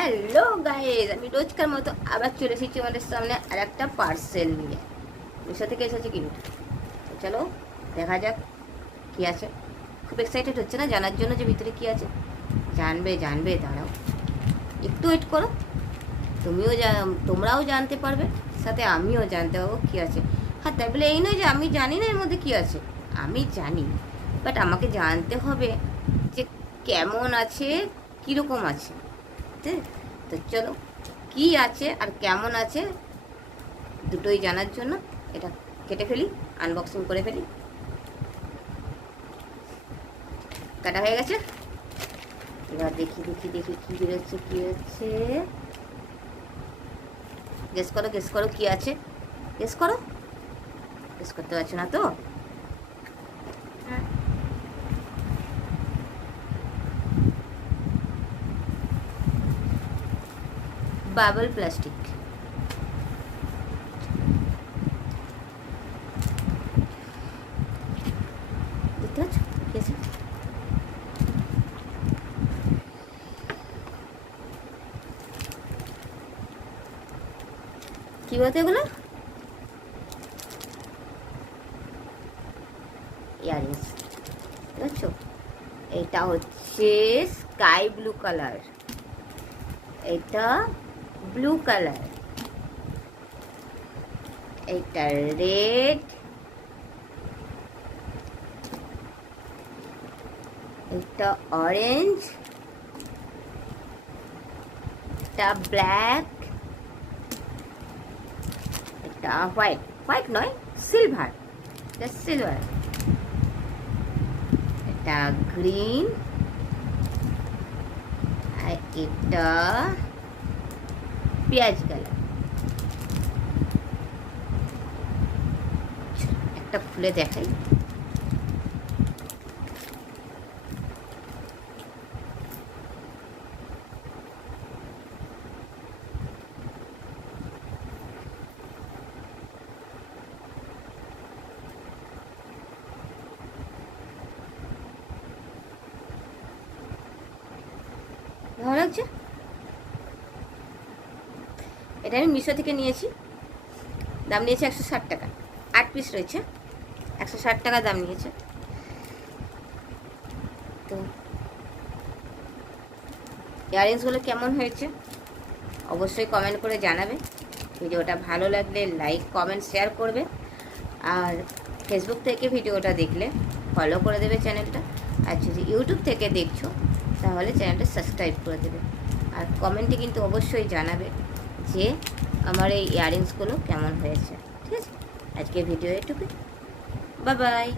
Hello guys, আমি রোজকার মতো আবার চলে এসেছি আমাদের সামনে আর একটা পার্সেল নিয়ে। মিশো থেকে এসেছে কিন্তু চলো দেখা যাক কি আছে। খুব এক্সাইটেড হচ্ছে না জানার জন্য যে ভিতরে কি আছে। জানবে জানবে, দাঁড়াও একটু ওয়েট করো, তোমরাও জানতে পারবে, সাথে আমিও জানতে পারবো কি আছে। হ্যাঁ, তাই বলে এই নয় যে আমি জানি না এর মধ্যে কি আছে, আমি জানি, বাট আমাকে জানতে হবে যে কেমন আছে, কীরকম আছে। তো চলো কি আছে আর কেমন আছে দুটোই জানার জন্য এটা কেটে ফেলি, আনবক্সিং করে ফেলি। কাটা হয়ে গেছে, এবার দেখি দেখি দেখি কি বেরোচ্ছে কি হচ্ছে। গেস করো গেস করো কি আছে, গেস করো। গেস করতে পারছো না তো? Bubble plastic. দেখতে পাচ্ছ কি আছে? কি বলতে এগুলো? ইয়ারিংস। বুঝছো, এটা হচ্ছে স্কাই ব্লু কালার, এটা ব্লু কালার, এটা রেড, এটা অরেঞ্জ, এটা ব্ল্যাক, এটা হোয়াইট, হোয়াইট নয় সিলভার, এটা সিলভার, এটা গ্রিন, আর এটা পেঁয়াজ কালার। একটা খুলে দেখাই। ভালো লাগছে? এটা আমি মিশো থেকে নিয়েছি, দাম নিয়েছে 160 টাকা। 8 পিস রয়েছে, 160 টাকা দাম নিয়েছে। তো ইয়াররিংসগুলো কেমন হয়েছে অবশ্যই কমেন্ট করে জানাবে। ভিডিওটা ভালো লাগলে লাইক কমেন্ট শেয়ার করবে, আর ফেসবুক থেকে ভিডিওটা দেখলে ফলো করে দেবে চ্যানেলটা, আর যদি ইউটিউব থেকে দেখছো তাহলে চ্যানেলটা সাবস্ক্রাইব করে দেবে। আর কমেন্টে কিন্তু অবশ্যই জানাবে যে আমার এই ইয়াররিংসগুলো কেমন হয়েছে। ঠিক আছে, আজকে ভিডিও এটুকুই, বাই বাই।